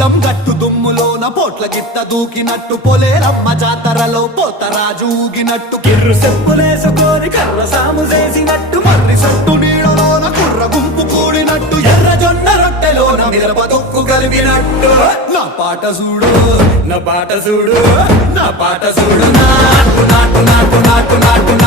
పొలం గట్టు దుమ్ములోన పోట్ల గిత్త దూకినట్టు పొలేరమ్మ జాతరలో పోతరాజు ఊగినట్టు కిర్రు చెప్పులేసుకొని కర్ర సాము చేసినట్టు మర్రి సొట్టు నీడలోన కుర్ర గుంపు కూడినట్టు ఎర్ర జొన్న రొట్టెలోన మిరప తొక్కు కలిపినట్టు నా పాట చూడు నా పాట చూడు నా పాట చూడు నాటు నాటు నాటు నాటు నాటు